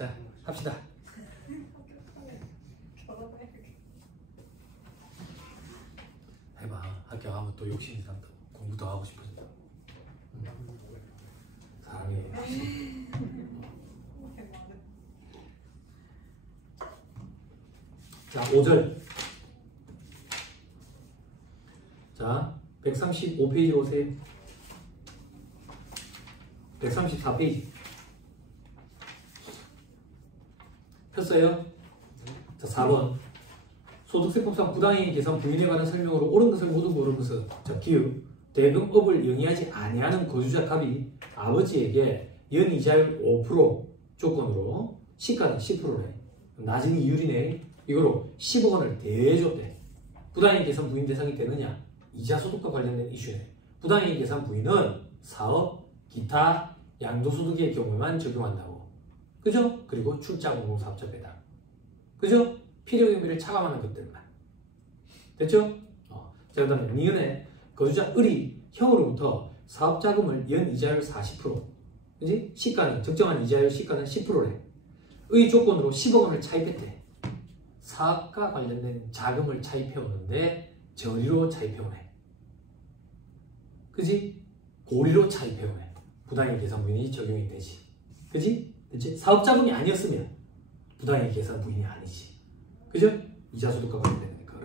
자, 합시다. 해봐. 학교 가면 또 욕심이 산다. 공부 더 하고 싶어진다. 사람이 자, 5절. 자, 135페이지로 오세요. 134페이지. 폈어요? 자, 4번. 소득세법상 부당이익 계산 부인에 관한 설명으로 옳은 것을 모두 모르는 것은 자, 기읍 대금업을 영위하지 아니하는 거주자 갑이 아버지에게 연이자율 5% 조건으로 시가는 10%네. 낮은 이율이네. 이거로 10억 원을 대줬대. 부당이익 계산 부인 대상이 되느냐? 이자 소득과 관련된 이슈네. 부당이익 계산 부인은 사업, 기타, 양도소득의 경우에만 적용한다고. 그죠? 그리고 출자공동사업자 배당. 그죠? 필요경비를 차감하는 것들만. 됐죠? 자, 그 다음에 니은에 거주자 을이 형으로부터 사업자금을 연이자율 40%. 그지? 시가는, 적정한 이자율 시가는 10%래. 의 조건으로 10억 원을 차입했대. 사업과 관련된 자금을 차입해오는데 저리로 차입해오네. 그지? 고리로 차입해오네. 부당이익 계산 부인이 적용이 되지. 그지? 그치? 사업자금이 아니었으면 부당이익 계산 부인이 아니지. 그죠? 이자소득과 관련되니까.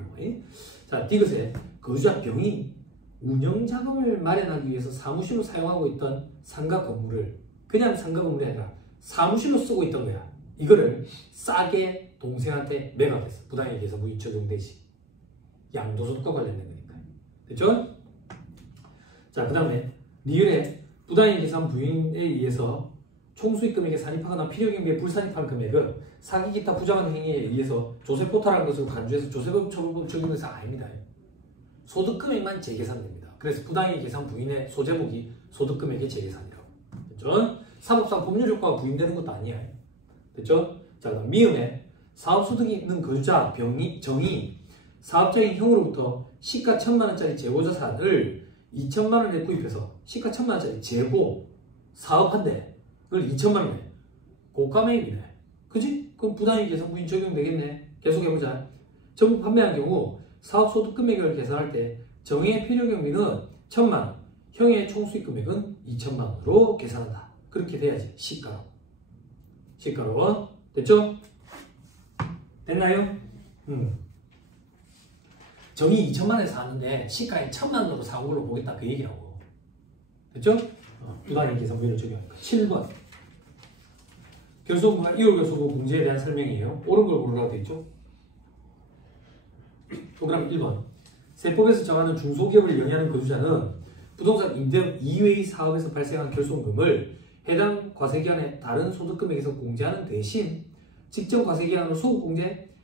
자, 디귿에 거주자 병이 운영자금을 마련하기 위해서 사무실로 사용하고 있던 상가 건물을 그냥 상가 건물이 아니라 사무실로 쓰고 있던 거야. 이거를 싸게 동생한테 매각했어. 부당이익 계산 부인 적용되지. 양도소득과 관련된 거니까. 됐죠? 자, 그 다음에 니은에 부당이익 계산 부인에 의해서 총수익금액에 산입하거나 필요경비에 불산입한 금액은 사기 기타 부정한 행위에 의해서 조세포탈한 것으로 간주해서 조세법 처분법 적용해서 아닙니다. 소득금액만 재계산됩니다. 그래서 부당이익 계산 부인의 소재목이 소득금액의 재계산이라고. 됐죠? 사법상 법률 효과가 부인되는 것도 아니야. 됐죠? 자, 그다음 미음에 사업소득이 있는 거주자 정이 사업자인 형으로부터 시가 1,000만원짜리 재고자산을 2,000만원에 구입해서 시가 1,000만원짜리 재고 사업한대. 그걸 2,000만원이네. 고가매입이네. 그지? 그럼 부당이익 계산 부인 적용되겠네. 계속해보자. 전부 판매한 경우 사업소득 금액을 계산할 때 정의 필요경비는 1,000만원, 형의 총수익 금액은 2,000만원으로 계산한다. 그렇게 돼야지. 시가로. 시가로. 됐죠? 됐나요? 정의 2,000만원에 사는데 시가에 1,000만원으로 사온 걸로 보겠다. 그 얘기라고. 됐죠? 부당이익 계산 부인을 적용하니까. 7번. 결소금과 이월결소금 공제에 대한 설명이에요. 옳은 걸 고르라고 되어 있죠? 그럼 1번. 세법에서 정하는 중소기업을 영위하는 거주자는 부동산 임대업 이외의 사업에서 발생한 결손금을 해당 과세기간의 다른 소득금액에서 공제하는 대신 직전 과세기간으로 소급공제,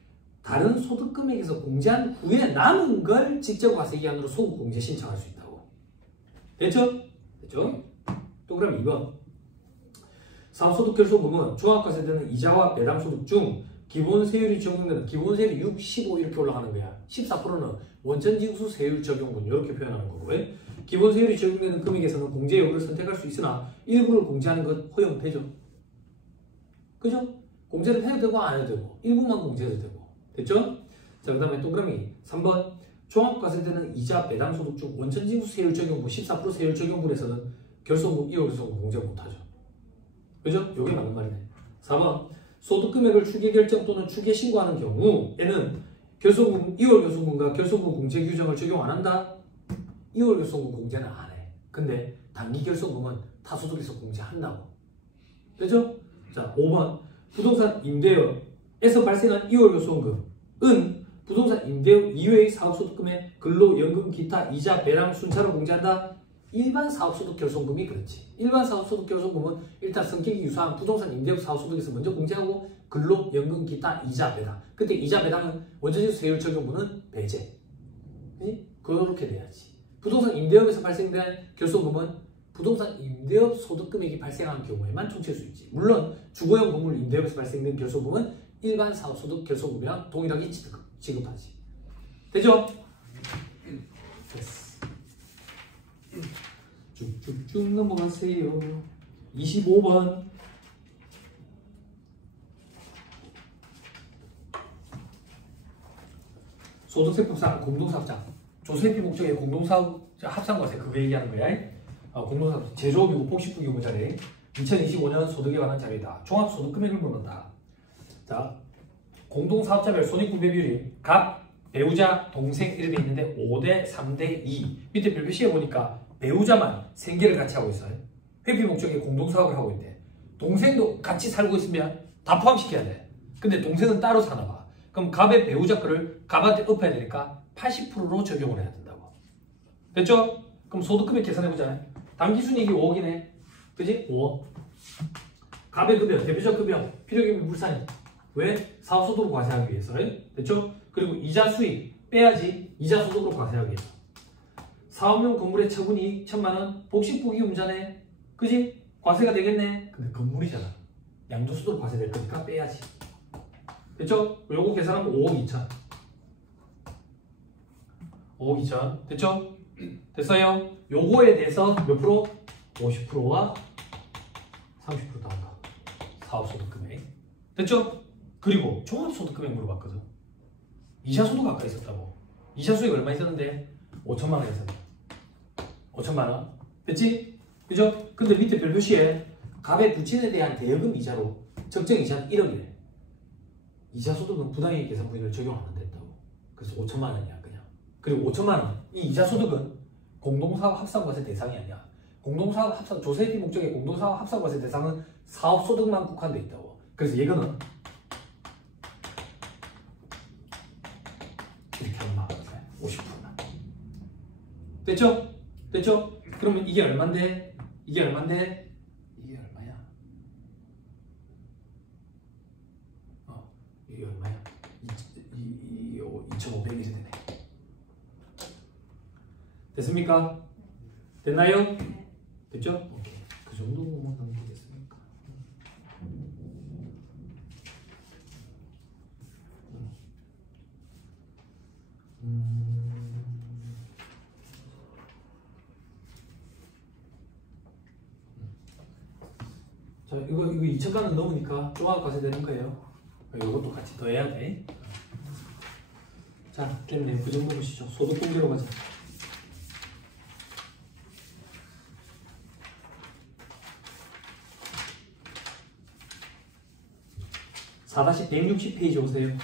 다른 소득금액에서 공제한 후에 남은 걸 직전 과세기간으로 소급공제 신청할 수 있다고. 됐죠? 됐죠? 또 그럼 2번. 사업소득 결손금은 종합과세되는 이자와 배당소득 중 기본세율이 적용되는 기본세율이 6, 15 이렇게 올라가는 거야. 14%는 원천징수 세율 적용분 이렇게 표현하는 거고. 왜? 기본세율이 적용되는 금액에서는 공제 여부를 선택할 수 있으나 일부를 공제하는 것 허용되죠. 그죠? 공제를 해도 되고 안 해도 되고 일부만 공제해도 되고. 됐죠? 자, 그 다음에 동그라미 3번. 종합과세되는 이자 배당소득 중 원천징수 세율 적용분 14% 세율 적용분에서는 결손금, 이월결손금 공제 못하죠. 그죠? 요게 맞는 말이네. 4번. 소득금액을 추계결정 또는 추계신고하는 경우에는 결손금, 이월결손금과 결손금 공제 규정을 적용 안 한다? 이월결손금 공제는 안 해. 근데 단기결손금은 타소득에서 공제한다고. 그죠? 자, 5번. 부동산 임대업에서 발생한 이월결손금은 부동산 임대업 이외의 사업소득금의 근로연금, 기타, 이자, 배당 순차로 공제한다? 일반 사업소득 결손금이 그렇지. 일반 사업소득 결손금은 일단 성격이 유사한 부동산 임대업 사업소득에서 먼저 공제하고 근로, 연금, 기타, 이자, 배당. 근데 이자, 배당은 원천징수 세율 적용분은 배제. 그지? 그렇게 돼야지. 부동산 임대업에서 발생된 결손금은 부동산 임대업 소득금액이 발생한 경우에만 총치할 수 있지. 물론 주거용 건물 임대업에서 발생된 결손금은 일반 사업소득 결손금이랑 동일하게 지급하지. 되죠? 됐어. 쭉쭉쭉 넘어가세요. 25번. 소득세법상 공동사업장. 조세피 목적의 공동사업 합산과세 그거 얘기하는 거야. 공동사업 제조업이고 복식부기고 자리. 2025년 소득에 관한 자료이다. 종합소득금액을 묻는다. 자, 공동사업자별 손익분배비율이 각 배우자, 동생 이렇게 있는데 5대 3대 2. 밑에 별표시에 보니까 배우자만 생계를 같이 하고 있어요. 회피 목적의 공동사업을 하고 있대. 동생도 같이 살고 있으면 다 포함시켜야 돼. 근데 동생은 따로 사나 봐. 그럼 갑의 배우자 거를 갑한테 엎어야 되니까 80%로 적용을 해야 된다고. 됐죠? 그럼 소득금액 계산해보자. 당기순이익이 5억이네. 그지? 5억. 갑의 급여, 대표적 급여, 필요기물 물산이. 왜? 사업소득으로 과세하기 위해서. 됐죠? 그리고 이자 수익 빼야지. 이자 소득으로 과세하기 위해서. 사업용 건물의 처분이익 1000만원. 복식부기금자네. 그지? 과세가 되겠네. 근데 건물이잖아. 양도소득으로 과세될 거니까 빼야지. 됐죠? 요거 계산하면 5억 2천. 5억 2천. 됐죠? 됐어요? 요거에 대해서 몇 프로? 50%와 30% 나온다. 사업소득금액. 됐죠? 그리고 종합소득금액 물어봤거든. 이자소득 아까 있었다고. 이자소득이 얼마 있었는데? 5천만 원 있었네. 5천만 원. 됐지? 그죠? 근데 밑에 별표시에 갑의 부친에 대한 대여금 이자로 적정 이자는 1억이래. 이자소득은 부당이익 계산 부인을 적용 안 한다고. 그래서 5천만 원이야 그냥. 그리고 5천만 원. 이 이자소득은 공동사업 합산과세 대상이 아니야. 공동사업 합산, 조세피 목적의 공동사업 합산과세 대상은 사업소득만 국한돼 있다고. 그래서 이거는 이렇게 하면 50%만. 됐죠? 됐죠? 그러면 이게 얼만데? 이게 얼만데? 이게 얼마야? 이게 얼마야? 2,500이 되네. 됐습니까? 됐나요? 됐죠? 오케이. 그 정도만 하면 되겠습니까? 자, 이거 2천만원 넘으니까 종합과세 되는 거예요. 이것도 같이 더해야 돼. 자, 됐네요. 그 정도 보시죠. 소득공개로 가자. 4-160페이지 오세요.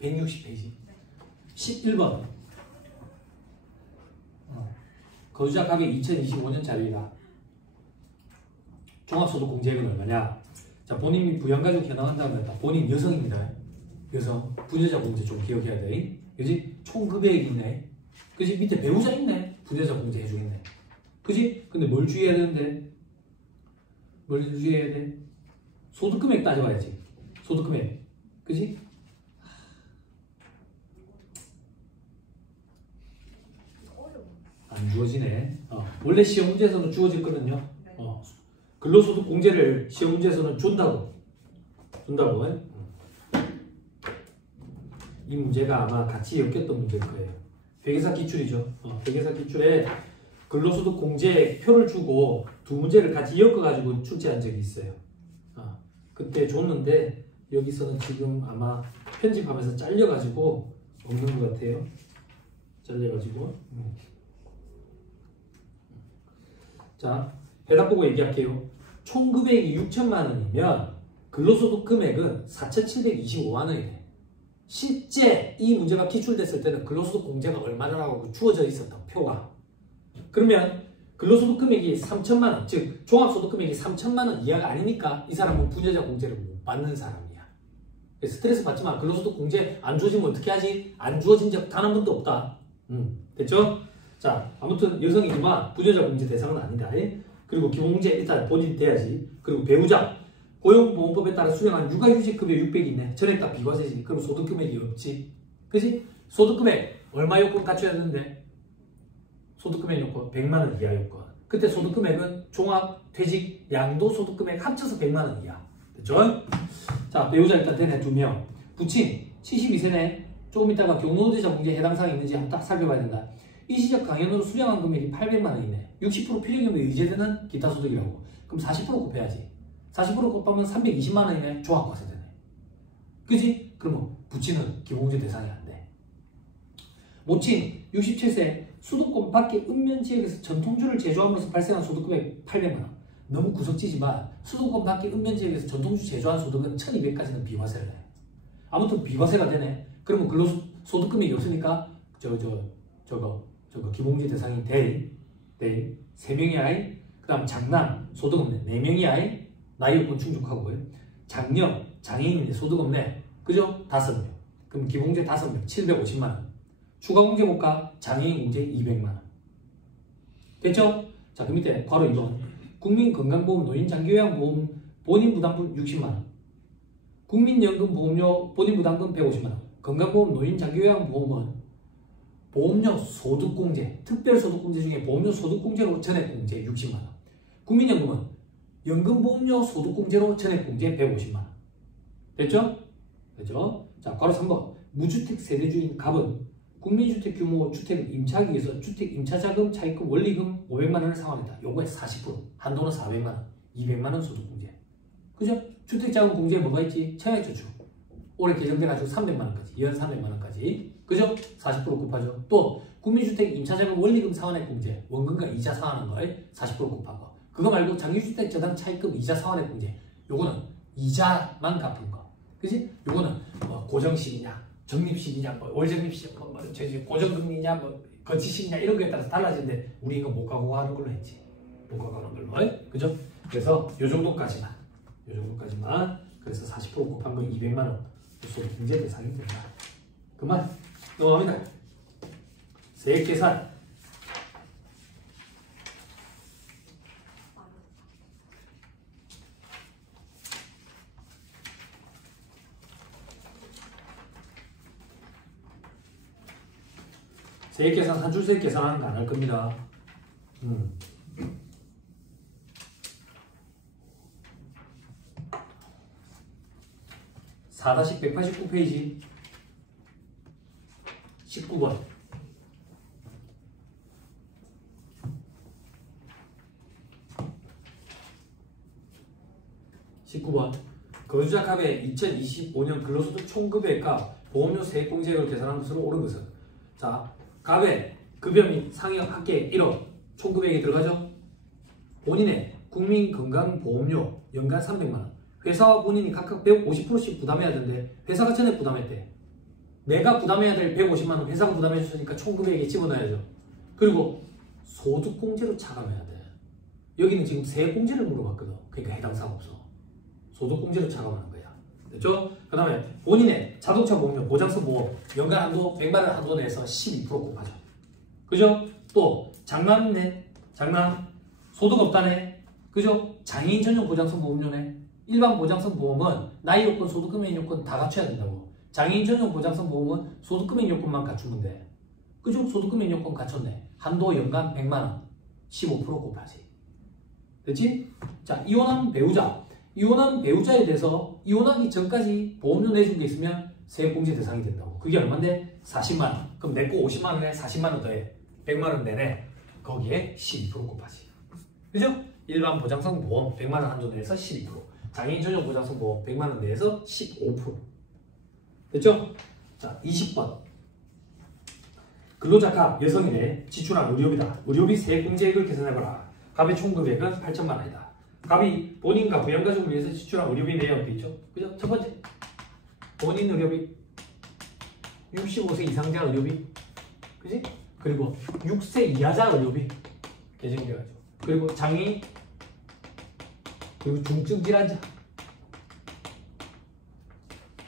(160페이지) 11번 거주자 가격 2025년 자료이다. 종합소득 공제액은 얼마냐? 자, 본인이 부양가족 현황한다면 본인 여성입니다. 여성 부녀자 공제 좀 기억해야 돼. 그지? 총 금액이 있네. 그지? 밑에 배우자 있네. 부녀자 공제 해주겠네. 그지? 근데 뭘 주의해야 되는데? 뭘 주의해야 돼? 소득금액 따져봐야지. 소득금액. 그지? 안 주어지네. 원래 시험 문제에서는 주어졌거든요. 근로소득 공제를 시험 문제에서는 준다고. 이 문제가 아마 같이 엮였던 문제일 거예요. 회계사 기출이죠. 회계사 기출에 근로소득 공제 표를 주고 두 문제를 같이 엮어가지고 출제한 적이 있어요. 그때 줬는데 여기서는 지금 아마 편집하면서 잘려가지고 없는 것 같아요. 잘려가지고. 자, 해답 보고 얘기할게요. 총 금액이 6천만 원이면 근로소득 금액은 4,725만 원이네. 실제 이 문제가 기출됐을 때는 근로소득 공제가 얼마나라고 주어져 있었던 표가. 그러면 근로소득 금액이 3천만 원, 즉 종합소득 금액이 3천만 원 이하가 아니니까 이 사람은 부녀자 공제를 못 받는 사람이야. 스트레스 받지 마. 근로소득 공제 안 주어지면 어떻게 하지? 안 주어진 적 단 한 번도 없다. 됐죠? 자, 아무튼 여성이지만 부녀자 공제 대상은 아니다. 그리고 기본공제 일단 본인이 돼야지. 그리고 배우자 고용보험법에 따라 수령한 육아휴직급여 600이 있네. 전액 다 비과세지. 그럼 소득금액이 없지. 그지? 소득금액 얼마 요건 갖춰야 되는데 소득금액 요건 100만원 이하 요건. 그때 소득금액은 종합, 퇴직, 양도소득금액 합쳐서 100만원 이하. 됐죠? 자, 배우자 일단 되네 2명. 부친 72세네. 조금 있다가 경로노동자 공제에 해당 사항이 있는지 한번 딱 살펴봐야 된다. 일시적 강연으로 수령한 금액이 800만원이네. 60% 필요금에 의제되는 기타 소득이라고. 그럼 40% 곱해야지. 40% 곱하면 320만원이네. 종합과세되네. 그지? 그러면 부친은 기본공제 대상이 안 돼. 모친 67세 수도권 밖의 읍면지역에서 전통주를 제조함으로써 발생한 소득금액 800만원. 너무 구석지지만 수도권 밖의 읍면지역에서 전통주 제조한 소득은 1200까지는 비과세를 해. 아무튼 비과세가 되네. 그러면 근로소득금액이 없으니까 저거 기본공제 대상이 될 3명의 아이, 그 다음 장남 소득 없네 4명의 아이, 나이 요건 충족하고요. 장녀 장애인인데 소득 없네. 그죠? 5명. 그럼 기본공제 5명 750만원. 추가 공제 볼까? 장애인 공제 200만원. 됐죠? 자, 그 밑에 괄호 2번. 국민건강보험 노인장기요양보험 본인부담금 60만원. 국민연금보험료 본인부담금 150만원. 건강보험 노인장기요양보험은 보험료 소득공제, 특별소득공제 중에 보험료 소득공제로 전액공제 60만원. 국민연금은 연금보험료 소득공제로 전액공제 150만원. 됐죠? 됐죠? 자, 괄호 3번. 무주택 세대주인 갑은 국민주택 규모 주택을 임차하기 위해서 주택 임차자금, 차입금, 원리금 500만원을 상환했다. 요거에 40%, 한도는 400만원, 200만원 소득공제. 그죠? 주택자금 공제에 뭐가 있지? 청약저축. 올해 개정돼가지고 300만원까지, 연 300만원까지. 그죠? 40% 곱하죠. 또 국민주택 임차자금, 원리금 상환액 공제, 원금과 이자 상환한 거에 40% 곱한 거. 그거 말고 장기주택 저당 차입금, 이자 상환액 공제. 요거는 이자만 갚은 거. 그지? 요거는 뭐 고정식이냐, 적립식이냐, 뭐 월적립식, 고정금리냐, 뭐 거치식이냐 이런 거에 따라서 달라지는데 우리 이거 못 가고 하는 걸로 했지. 못 가고 하는 걸로. 그죠? 그래서 요 정도까지만. 그래서 40% 곱한 건 200만원 소득공제 대상이 된다. 그만 넘어갑니다. 세액계산. 세액계산, 산출세액 계산하는 거 안 할 겁니다. 4-189페이지 19번. 거주자 갑의 2025년 근로소득 총급여액과 보험료 세액공제액을 계산한 것으로 옳은 것은. 자, 갑의 급여 및 상여 합계 1억 총급여액이 들어가죠. 본인의 국민건강보험료 연간 300만원. 회사와 본인이 각각 150%씩 부담해야 되는데 회사가 전액 부담했대. 내가 부담해야 될 150만원 회사가 부담해 줬으니까 총급여액에 집어넣어야죠. 그리고 소득공제로 차감해야 돼. 여기는 지금 세액공제를 물어봤거든. 그러니까 해당 사항 없어. 소득공제로 차감하는 거야. 됐죠? 그 다음에 본인의 자동차 보험료 보장성 보험 연간 한도 100만원 한도 내에서 12% 곱하죠. 그죠? 또 장남네, 장남 소득 없다네. 그죠? 장애인 전용 보장성 보험료네. 일반 보장성 보험은 나이 요건, 소득금액 요건 다 갖춰야 된다고. 장애인 전용 보장성 보험은 소득금액 요건만 갖추면 돼. 그죠? 소득금액 요건 갖췄네. 한도 연간 100만원 15% 곱하지. 됐지? 자, 이혼한 배우자. 이혼한 배우자에 대해서 이혼하기 전까지 보험료 내준 게 있으면 세액공제 대상이 된다고. 그게 얼마인데? 40만원. 그럼 내 거 50만원에 40만원 더해. 100만원 내내. 거기에 12% 곱하지. 그죠? 일반 보장성 보험 100만원 한도 내에서 12%. 장애인 전용 보장성 보험 100만원 내에서 15%. 됐죠? 자, 20번. 근로자 갑 여성인의 지출한 의료비다. 의료비 세액공제액을 계산해봐라. 갑의 총금액은 8천만원이다. 갑이 본인과 부양가족을 위해서 지출한 의료비 내역 돼 있죠? 그죠? 첫 번째. 본인 의료비. 65세 이상자 의료비. 그지? 그리고 6세 이하자 의료비. 개정돼가지고. 그리고 장애인. 그리고 중증 질환자.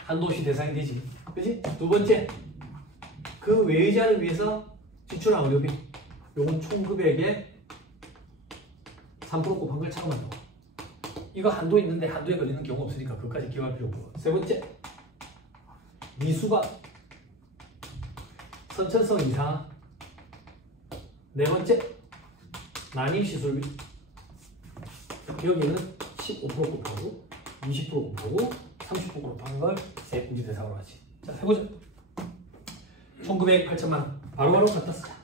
한도시 대상이 되지. 그지? 두 번째. 그 외의자를 위해서 지출한 의료비. 요건 총금액의 3% 곱한 걸 차감한다고. 이거 한도 있는데 한도에 걸리는 경우 없으니까 그것까지 기억할 필요 없고. 세 번째. 미수가 선천성 이상 네 번째, 난임 시술비. 여기는 15% 곱하고 20% 곱하고 30% 곱한 걸 세액공제 대상으로 하지. 자, 해보자. 1900, 8천만 원. 바로바로 갖다 쓰자.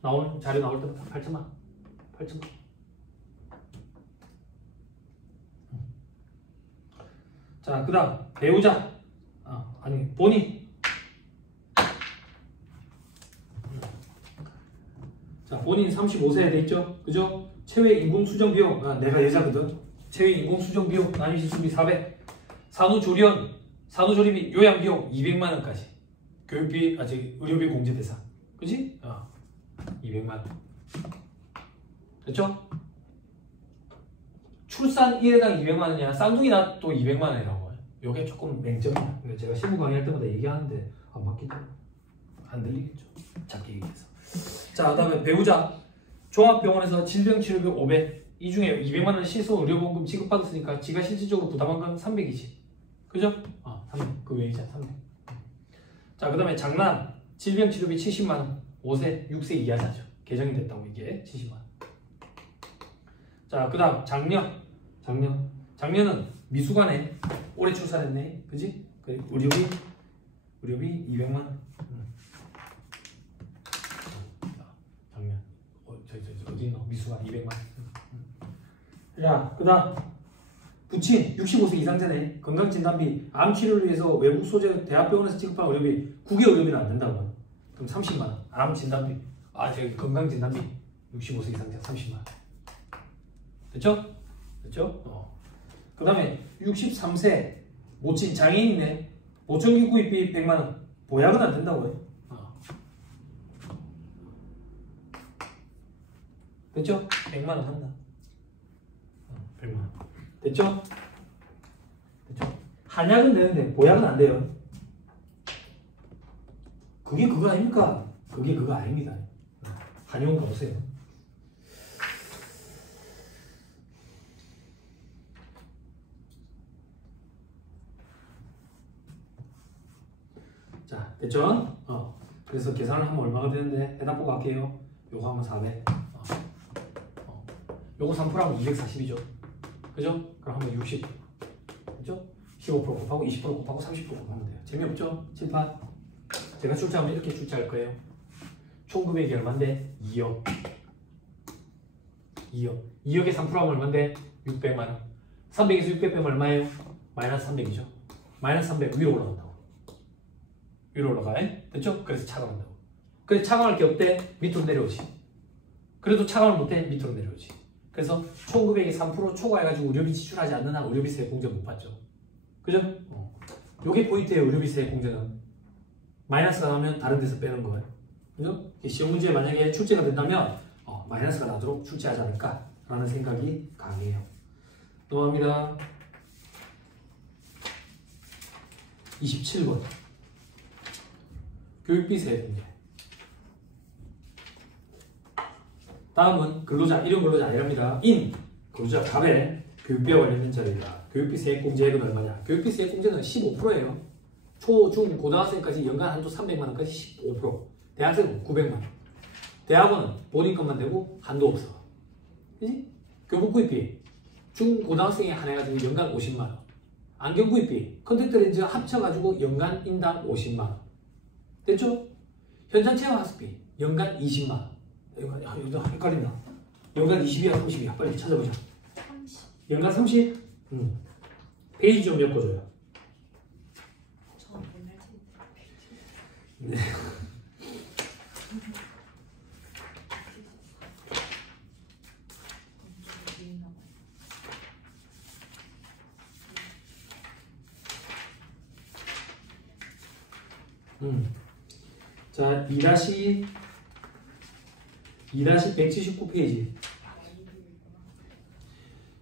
나오는 자료 나올 때부터 8천만 원. 8천만 원. 자, 그 다음 배우자. 아니 본인. 자, 본인 35세에 돼 있죠? 그죠? 체외 인공 수정 비용. 내가 여자거든. 체외 인공 수정 비용 난임 시술비 400. 산후조리 및 요양 비용 200만 원까지. 교육비, 의료비 공제 대상. 그지? 200만 원. 됐죠? 출산 1회당 200만 원이야. 쌍둥이 낳도 200만 원이라고. 요게 조금 맹점이야. 제가 실무 강의할 때마다 얘기하는데 안 맞겠죠? 안 들리겠죠? 작게 얘기해서. 자, 그 다음에 배우자. 종합병원에서 질병치료비 500. 이 중에 200만 원 실손 의료보험금 지급받았으니까 지가 실질적으로 부담한 건 300이지. 그죠? 300. 그 외이자 300. 자, 그 다음에 장남. 질병치료비 70만 원. 5세, 6세 이하자죠. 개정이 됐다고 이게 70만 원. 자, 그 다음 장녀. 장녀는 미숙아네. 올해 출산했네. 그지? 의료비 200만 원. 장녀. 어디 있노? 미숙아 200만 원. 자, 그 다음 부친 65세 이상자네. 건강진단비, 암치료를 위해서 외국 소재 대학병원에서 지급한 의료비 9개 의료비는 안 된다고. 그럼 30만 원. 암진단비. 건강진단비 65세 이상자 30만 원. 됐죠? 그 다음에 63세 모친 장애인이네. 보청기 구입비 100만 원. 보약은 안 된다고. 됐죠? 100만 원 한다. 100만 원. 됐죠? 한약은 되는데 보약은 안 돼요. 그게 그거 아닙니까? 그게 그거 아닙니다. 한의원 가보세요. 자, 됐죠? 그래서 계산을 하면 얼마가 되는데 해답 보고 갈게요. 요거 하면 400. 요거 3%하면 240이죠. 그죠? 그럼 하면 60. 그죠? 15% 곱하고 20% 곱하고 30% 곱하면 돼요. 재미없죠? 칠판. 제가 출제하면 이렇게 출제할 거예요. 총 금액이 얼마인데? 2억. 2억에 3%하면 얼마인데? 600만 원. 300에서 600 빼면 얼마예요? 마이너스 300이죠. 마이너스 300 위로 올라간다고. 위로 올라가. 됐죠? 그래서 차감한다고. 그래서 차감할 게 없대? 밑으로 내려오지. 그래도 차감을 못해? 밑으로 내려오지. 그래서 총 금액이 3% 초과해가지고 의료비 지출하지 않는 한 의료비세 공제 못 받죠. 그죠? 요게 포인트예요. 의료비세 공제는. 마이너스가 나면 다른 데서 빼는 거예요. 그죠? 시험 문제에 만약에 출제가 된다면 마이너스가 나도록 출제하지 않을까 라는 생각이 강해요. 넘어갑니다. 27번 교육비세 문제. 다음은 근로자, 일용 근로자 아니랍니다. 근로자 갑의 교육비와 관련된 자료입니다. 교육비 세액공제액은 얼마냐? 교육비 세액공제는 15%예요. 초, 중, 고등학생까지 연간 한도 300만원까지 15%. 대학생은 900만원. 대학원은 본인 것만 되고 한도 없어. 그지? 교복 구입비. 중, 고등학생에 한해가지고 연간 50만원. 안경 구입비. 컨택트 렌즈 합쳐가지고 연간 인당 50만원. 됐죠? 현장 체험 학습비. 연간 20만원. 여기도 헷갈린다. 연간 20이야, 30이야. 빨리 찾아보자. 30. 연간 30? 페이지 좀 엮어줘요. 저 맨날 네. 자, 2-179페이지.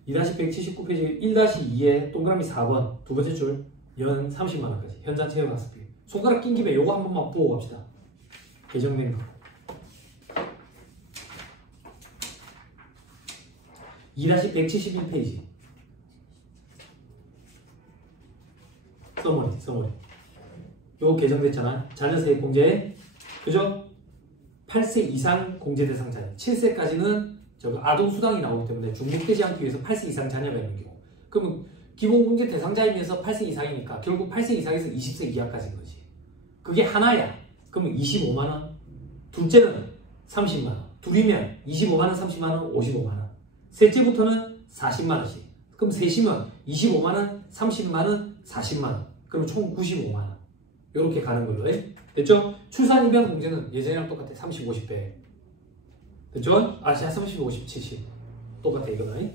2-179페이지 1-2에 동그라미 4번 두 번째 줄 연 30만원까지 현장 체험 학습비. 손가락 낀 김에 요거 한 번만 보고 갑시다. 개정된 거. 2-171페이지 서머리 요거 개정됐잖아. 자녀세액공제 그죠? 8세 이상 공제 대상 자녀, 7세까지는 아동 수당이 나오기 때문에 중복되지 않기 위해서 8세 이상 자녀가 있는 경우. 그러면 기본 공제 대상자이면서 8세 이상이니까 결국 8세 이상에서 20세 이하까지인 거지. 그게 하나야. 그러면 25만 원. 둘째는 30만 원. 둘이면 25만 원, 30만 원, 55만 원. 셋째부터는 40만 원씩. 그럼 셋이면 25만 원, 30만 원, 40만 원. 그럼 총 95만 원. 이렇게 가는 걸로. 됐죠? 출산 입양 공제는 예전이랑 똑같아. 30, 50배. 됐죠? 30, 50, 70. 똑같아 이거는.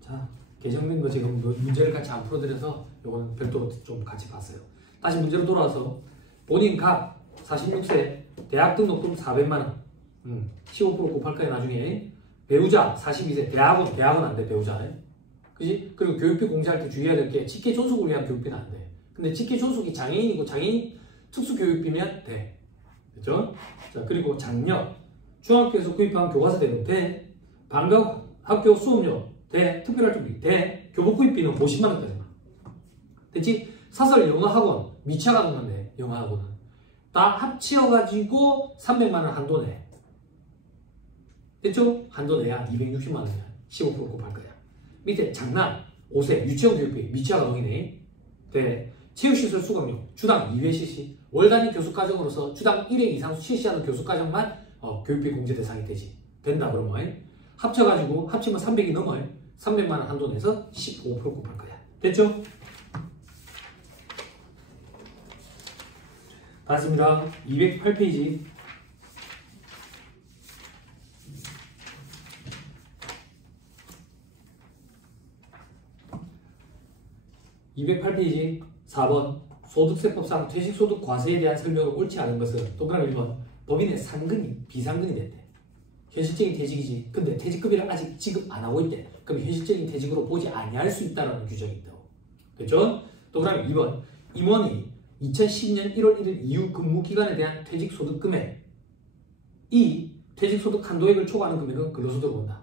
자, 개정된 거 지금 문제를 같이 안 풀어드려서 이거는 별도로 좀 같이 봤어요. 다시 문제로 돌아와서 본인 각 46세 대학 등록금 400만 원. 15% 곱할 거야 나중에. 배우자 42세 대학은 안 돼. 배우자. 그지? 그리고 교육비 공제할 때 주의해야 될 게 직계 존속을 위한 교육비는 안 돼. 근데 직계 존속이 장애인이고 장애인 특수교육비면 돼. 그죠? 자, 그리고 장려. 중학교에서 구입한 교과서 대금 돼. 방과 학교 수업료 돼. 특별활동비 돼. 교복 구입비는 50만 원까지만. 됐지? 사설 영어학원 미차가 돼. 영어학원은 다 합치어가지고 300만 원 한도 내. 됐죠? 한도 내야 260만 원이야. 15% 곱할 거야. 밑에 장난 5세 유치원 교육비 미치아가 동이네. 네. 체육시설 수강료 주당 2회 실시. 월 단위 교수과정으로서 주당 1회 이상 실시하는 교수과정만 교육비 공제 대상이 되지. 된다 그러면 합쳐가지고 합치면 300이 넘어요. 300만 원 한도 내서 15% 곱할 거야. 됐죠? 맞습니다. 208페이지. (208페이지) 4번 소득세법상 퇴직소득 과세에 대한 설명을 옳지 않은 것은 동그라미 1번 법인의 상근이 비상근이 됐대. 현실적인 퇴직이지. 근데 퇴직급여를 아직 지급 안 하고 있대. 그럼 현실적인 퇴직으로 보지 아니할 수 있다는 규정이 있다고. 됐죠? 동그라미 2번 임원이 2012년 1월 1일 이후 근무기간에 대한 퇴직소득 금액 이 퇴직소득 한도액을 초과하는 금액은 근로소득으로 본다.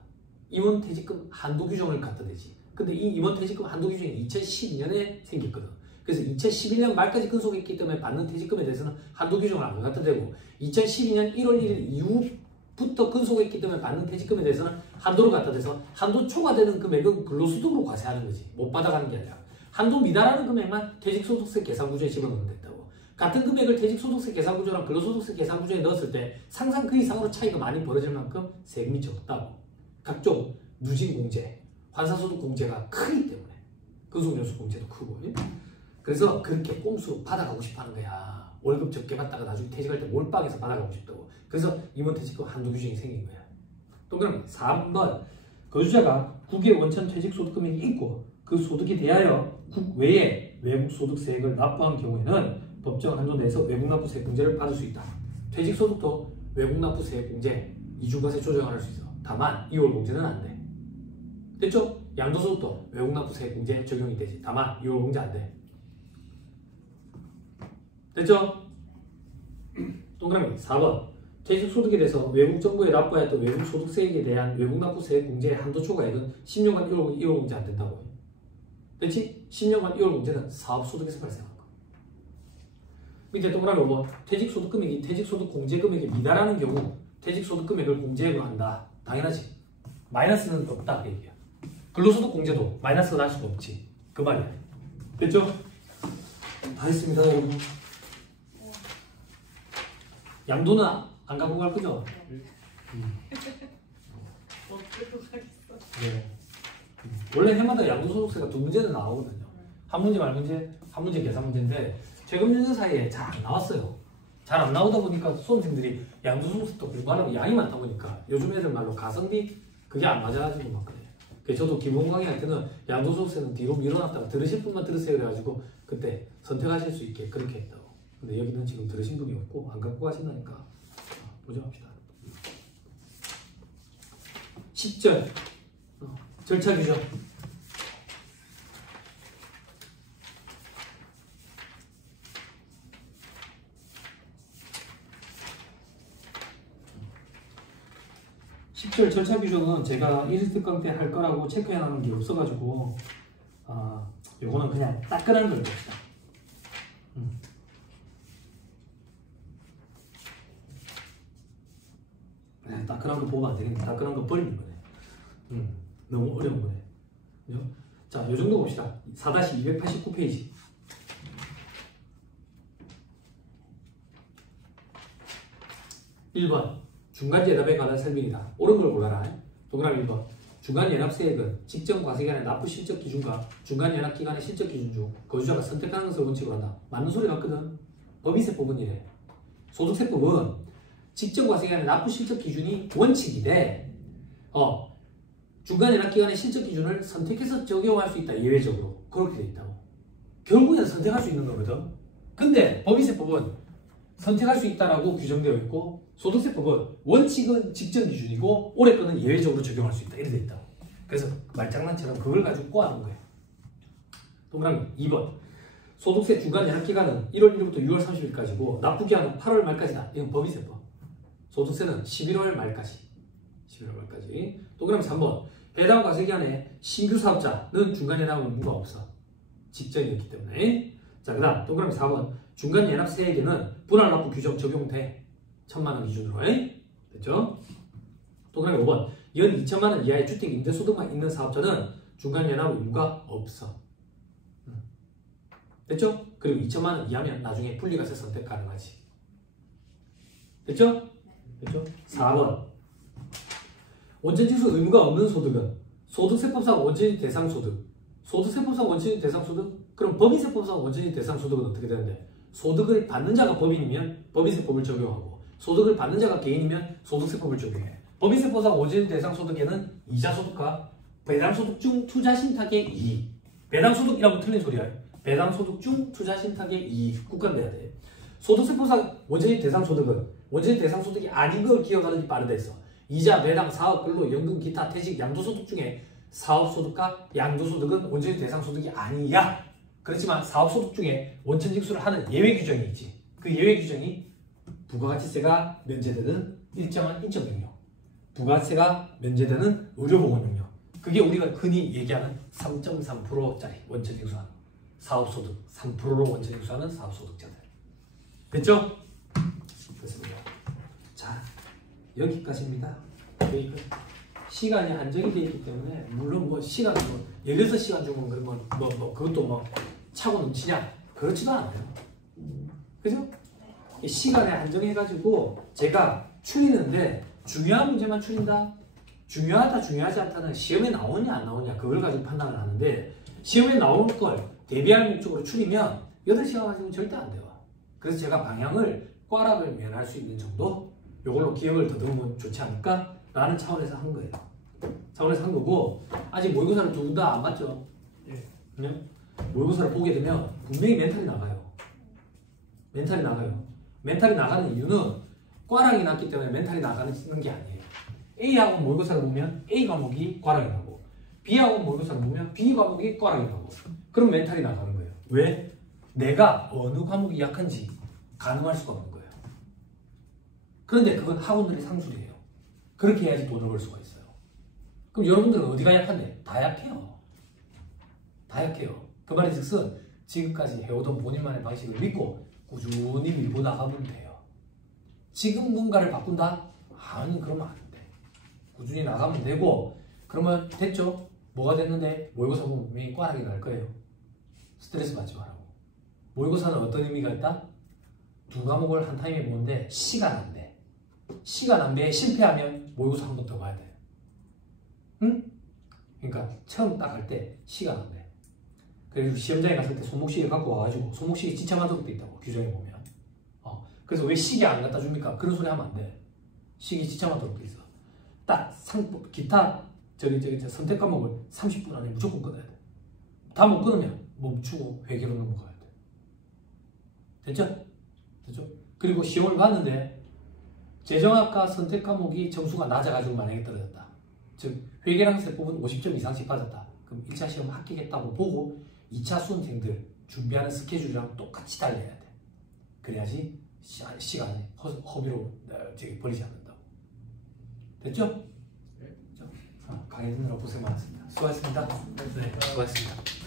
임원 퇴직금 한도 규정을 갖다 대지. 근데 이 임원 퇴직금 한도 규정이 2012년에 생겼거든. 그래서 2011년 말까지 근속했기 때문에 받는 퇴직금에 대해서는 한도 규정을 안 갖다 대고 2012년 1월 1일 이후부터 근속했기 때문에 받는 퇴직금에 대해서는 한도를 갖다 대서 한도 초과되는 금액은 근로소득으로 과세하는 거지. 못 받아가는 게 아니라. 한도 미달하는 금액만 퇴직소득세 계산구조에 집어넣으면 된다고. 같은 금액을 퇴직소득세 계산구조랑 근로소득세 계산구조에 넣었을 때 상상 그 이상으로 차이가 많이 벌어질 만큼 세금이 적다고. 각종 누진공제, 환사소득공제가 크기 때문에 근속연수 공제도 크고. 그래서 그렇게 꼼수로 받아가고 싶어하는 거야. 월급 적게 받다가 나중에 퇴직할 때 몰빵해서 받아가고 싶다고. 그래서 임원 퇴직금 한도 규정이 생긴 거야. 동그라미 3번 거주자가 국외 원천 퇴직소득 금액이 있고 그 소득에 대하여 국 외에 외국 소득세액을 납부한 경우에는 법정 한도 내에서 외국 납부세 공제를 받을 수 있다. 퇴직소득도 외국 납부세 공제, 이중과세 조정을 할 수 있어. 다만 2월 공제는 안 돼. 됐죠? 양도소득도 외국 납부세 공제 적용이 되지. 다만 2월 공제 안 돼. 됐죠? 동그라미 4번 퇴직소득에 대해서 외국 정부에 납부해야 했던 외국 소득세액에 대한 외국 납부세 공제 한도 초과액은 10년간 1월 공제 안 된다고. 됐지? 10년간 1월 공제는 사업소득에서 발생한 거. 밑에 동그라미 5번 퇴직소득 금액이 퇴직소득 공제 금액에 미달하는 경우 퇴직소득 금액을 공제액으로 한다. 당연하지. 마이너스는 없다 그 얘기야. 근로소득 공제도 마이너스가 날 수도 없지. 그 말이야. 됐죠? 다 했습니다 여러분. 양도는 안 갖고 갈 거죠? 네. 원래 해마다 양도소득세가 두 문제는 나오거든요. 한 문제 말 문제, 한 문제 계산 문제인데 최근 년 사이에 잘 안 나왔어요. 잘 안 나오다 보니까 수험생들이 양도소득세도 공부하려고 양이 많다 보니까 요즘 애들 말로 가성비 그게 안 맞아가지고 막 그래. 그래서 저도 기본 강의할 때는 양도소득세는 뒤로 밀어놨다가 들으실 분만 들으세요 그래가지고 그때 선택하실 수 있게 그렇게 했다고. 근데 여기는 지금 들으신 분이 없고 안 갖고 가신다니까 보자 합시다. 10절 절차 규정. 절차 규정은 제가 1특강 때 할 거라고 체크해 놓은 게 없어가지고 요거는 그냥 따끈한 걸 봅시다. 다끈한 거 보면 안 되겠네. 다끈한 거 버리는 거네. 너무 어려운 거네. 그죠? 자, 요 정도 봅시다. 4-289페이지. 1번 중간 예납에 관한 설명이다. 옳은 걸 골라라. 동그라미 1번 중간 연합 세액은 직전 과세기간의 납부 실적 기준과 중간 연합 기간의 실적 기준 중 거주자가 선택하는 것을 원칙으로 한다. 맞는 소리 같거든. 법인세법은 이래. 소득세법은 직전 과세기간의 납부 실적 기준이 원칙이래. 중간 연합 기간의 실적 기준을 선택해서 적용할 수 있다. 예외적으로 그렇게 돼 있다고. 결국에는 선택할 수 있는 거거든. 근데 법인세법은 선택할 수 있다라고 규정되어 있고 소득세법은 원칙은 직전 기준이고 올해 거는 예외적으로 적용할 수 있다. 이렇게 돼 있다. 그래서 말장난처럼 그걸 가지고 꼬아놓은 거예요. 동그라미 2번 소득세 중간 연합기간은 1월 1일부터 6월 30일까지고 납부기한은 8월 말까지다. 이건 법인세법. 소득세는 11월 말까지. 11월 말까지. 동그라미 3번 해당 과세기간에 신규 사업자는 중간 연합 의무가 없어. 직전이었기 때문에. 자, 그 다음 동그라미 4번 중간 연합 세액에는 분할 납부 규정 적용돼. 1,000만 원 기준으로. 됐죠? 동그라미 5번 연 2천만 원 이하의 주택 임대소득만 있는 사업자는 중간 연합 의무가 없어. 됐죠? 그리고 2천만 원 이하면 나중에 분리과세 선택 가능하지. 됐죠? 됐죠? 4번 원천징수 의무가 없는 소득은 소득세법상 원천징 대상 소득. 소득세법상 원천징 대상 소득? 그럼 법인세법상 원천징 대상 소득은 어떻게 되는데? 소득을 받는 자가 법인이면 법인세법을 적용하고 소득을 받는 자가 개인이면 소득세법을 적용해. 법인세법상 원천징 대상 소득에는 이자소득과 배당소득 중 투자신탁의 이익. 배당소득이라고 틀린 소리야. 배당소득 중 투자신탁의 이익. 국간돼야 돼. 소득세법상 원천징 대상 소득은 원천징 대상 소득이 아닌 걸 기억하는 게 빠르다 했어. 이자, 배당, 사업, 근로, 연금, 기타, 퇴직, 양도소득 중에 사업소득과 양도소득은 원천징 대상 소득이 아니야. 그렇지만 사업소득 중에 원천징수를 하는 예외 규정이 있지. 그 예외 규정이 부가가치세가 면제되는 일정한 인적능력, 부가세가 면제되는 의료보건능력. 그게 우리가 흔히 얘기하는 3.3%짜리 원천징수하는 사업소득, 3%로 원천징수하는 사업소득자들. 됐죠? 됐습니다. 자, 여기까지입니다. 여기까지. 시간이 한정이 되어 있기 때문에 물론 뭐 시간 16시간 주면 그런 건 그것도 뭐 차고 넘치냐? 그렇지도 않아요. 그죠? 시간에 한정해가지고 제가 추리는데 중요한 문제만 추린다? 중요하다 중요하지 않다는 시험에 나오냐 안 나오냐 그걸 가지고 판단을 하는데 시험에 나오는 걸 대비할 목적으로 추리면 8시간 가지고는 절대 안 돼요. 그래서 제가 방향을 꽈락을 면할 수 있는 정도? 이걸로 기억을 더듬으면 좋지 않을까? 라는 차원에서 한 거예요. 차원에서 한 거고 아직 모의고사를 두 분 다 안 봤죠? 네? 모의고사를 보게 되면 분명히 멘탈이 나가요. 멘탈이 나가요. 멘탈이 나가는 이유는 꽈락이 났기 때문에 멘탈이 나가는 게 아니에요. A하고 모의고사를 보면 A 과목이 꽈락이 나고 B하고 모의고사를 보면 B 과목이 꽈락이 나고 그럼 멘탈이 나가는 거예요. 왜? 내가 어느 과목이 약한지 가늠할 수가 없는 거예요. 그런데 그건 학원들의 상술이에요. 그렇게 해야지 돈을 벌 수가 있어요. 그럼 여러분들은 어디가 약한데? 다 약해요. 다 약해요. 그 말인 즉슨 지금까지 해오던 본인만의 방식을 믿고 꾸준히 밀고 나가면 돼요. 지금 뭔가를 바꾼다? 아니 그러면 안 돼. 꾸준히 나가면 되고 그러면 됐죠? 뭐가 됐는데 모의고사 보면 분명히 꽈락이 날 거예요. 스트레스 받지 말라고. 모의고사는 어떤 의미가 있다? 두 과목을 한 타임에 보는데 시간 안 돼. 시간 안 돼. 실패하면 모의고사 한 번 더 봐야 돼. 응? 그러니까 처음 딱 할 때 시간 안 돼. 그래서 시험장에 갔을 때 손목시계 갖고 와가지고 손목시계 지참하는 것도 있다고 규정에 보면. 그래서 왜 시계 안 갖다 줍니까? 그런 소리 하면 안 돼. 시계 지참하도록 돼 있어. 딱 기타 선택 과목을 30분 안에 무조건 끊어야 돼. 다 못 끊으면 멈추고 회계로 넘어가야 돼. 됐죠? 됐죠? 그리고 시험을 봤는데 재정학과 선택 과목이 점수가 낮아가지고 만약에 떨어졌다. 즉 회계랑 세법은 50점 이상씩 받았다. 그럼 1차 시험 합격했다고 보고 2차 수험생들 준비하는 스케줄이랑 똑같이 달려야 돼. 그래야지 시간이 허비로 버리지 않는다고. 됐죠? 네. 강의 듣느라 고생 많았습니다. 수고하셨습니다. 네, 수고하셨습니다.